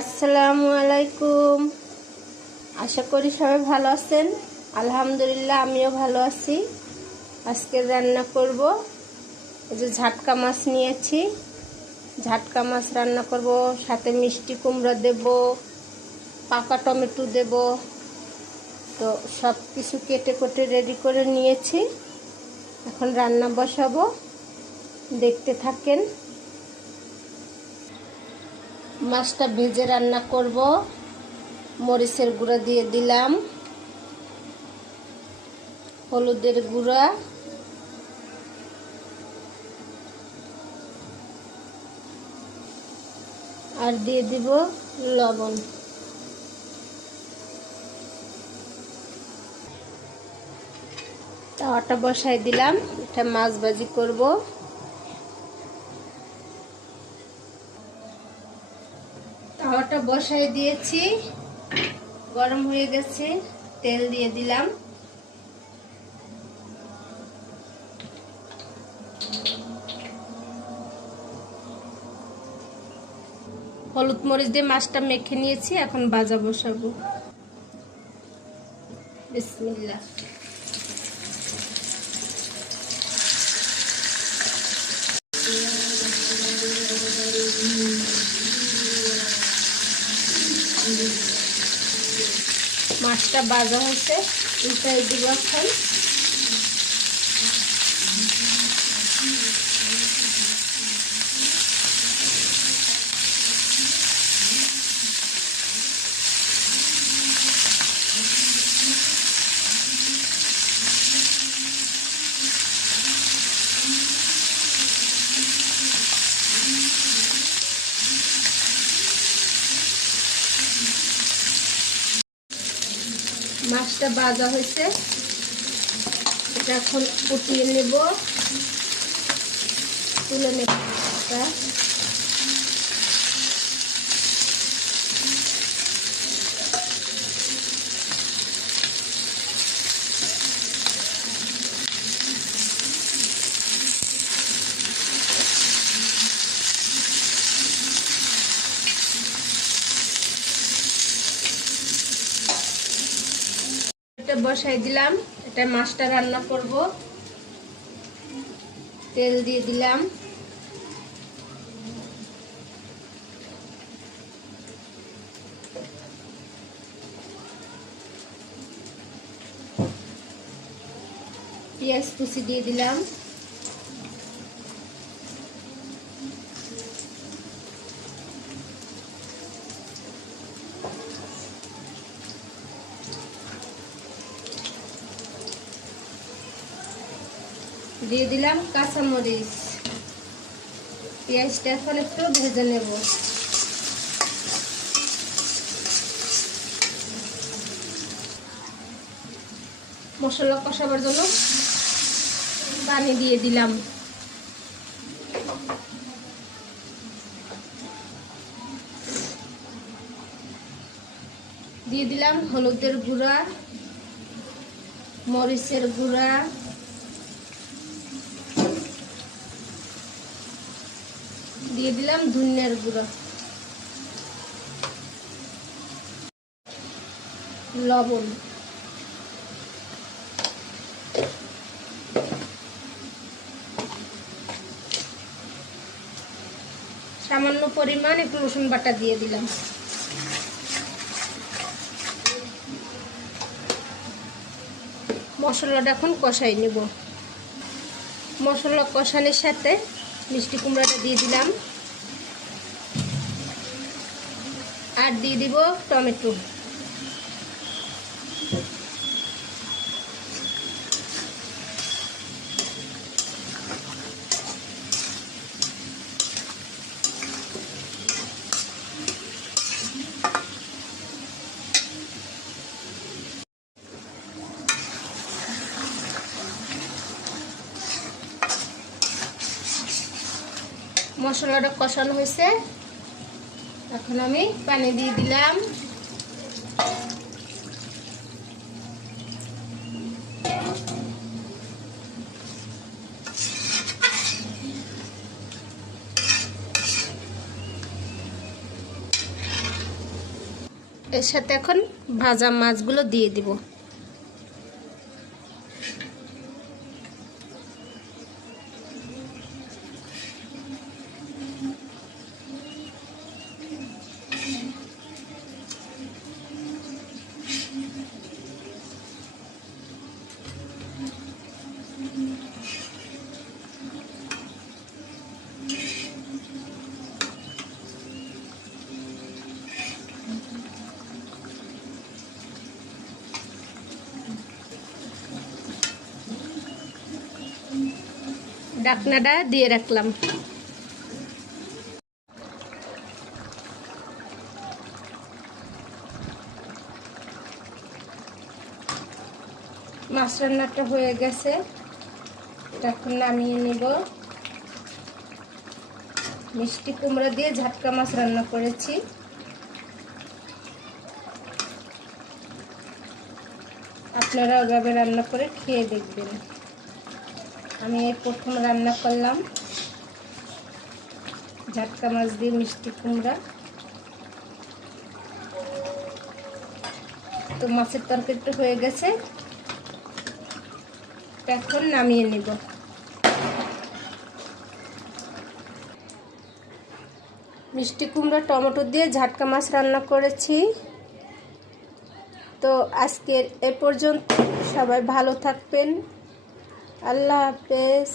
আসসালামু আলাইকুম আশা করি সবাই ভালো আছেন। আলহামদুলিল্লাহ, আমিও ভালো আছি। আজকে রান্না করব। যে ঝাটকা মাছ নিয়েছি। ঝাটকা মাছ রান্না করব, সাথে মিষ্টি কুমড়া দেব, পাকা টমেটো দেব। তো সব কিছু কেটে কেটে রেডি করে নিয়েছি। এখন রান্না বসাবো। দেখতে থাকেন। মাছটা ভেজে রান্না করব। মরিচের গুঁড়া দিয়ে দিলাম। হলুদের গুঁড়া। আর দিয়ে দিব লবণ। তাওয়াটা বসাই দিলাম। এটা মাছ ভাজি করব তাওয়াটা বসাই দিয়েছি। গরম হয়ে গেছে, তেল দিয়ে দিলাম। হলুদ মরিচ দিয়ে মাছটা মেখে নিয়েছি, এখন বাজা বসাবো। বিসমিল্লাহ। মাছটা বাজা হচ্ছে উল্টাই দিব এখন মাছটা বাজা হয়েছে। এটা এখন উঠিয়ে নেব। তুলে নেব। বসাই দিলাম। এটা মাছটা রান্না করব। তেল দিয়ে দিলাম। পেঁয়াজ কুচি দিয়ে দিলাম। দিয়ে দিলাম কাঁচামরিচ। পেঁয়াজটা এখন একটু ভেজে নেব। মশলা কষাবার জন্য পানি দিয়ে দিলাম। দিয়ে দিলাম হলুদের গুঁড়া, মরিচের গুঁড়া দিয়ে দিলাম ধনিয়ার গুঁড়ো। লবণ। সামান্য পরিমাণ একটু রসুন বাটা দিয়ে দিলাম। মশলাটা এখন কষাই নেব। মশলা কষানোর সাথে মিষ্টি কুমড়াটা দিয়ে দিলাম। আর দিয়ে দিব টমেটো। মশলাটা কষানো হয়েছে। এখন আমি পানি দিয়ে দিলাম। এর সাথে এখন ভাজা মাছগুলো দিয়ে দিব। ডাকনাটা দিয়ে রাখলাম। মাছ রান্নাটা হয়ে গেছে। এখন নামিয়ে নিব। মিষ্টি কুমড়া দিয়ে ঝাটকা মাছ রান্না করেছি। আপনারা ওভাবে রান্না করে খেয়ে দেখবেন। আমি এই প্রথম রান্না করলাম ঝাটকা মাছ দিয়ে মিষ্টি কুমড়া। তো মাছের তরকারিটা হয়ে গেছে। এখন নামিয়ে নিব। মিষ্টি কুমড়া, টমেটো দিয়ে ঝাটকা মাছ রান্না করেছি। তো আজকের এ পর্যন্ত সবাই ভালো থাকবেন। আল্লাহ হাফেজ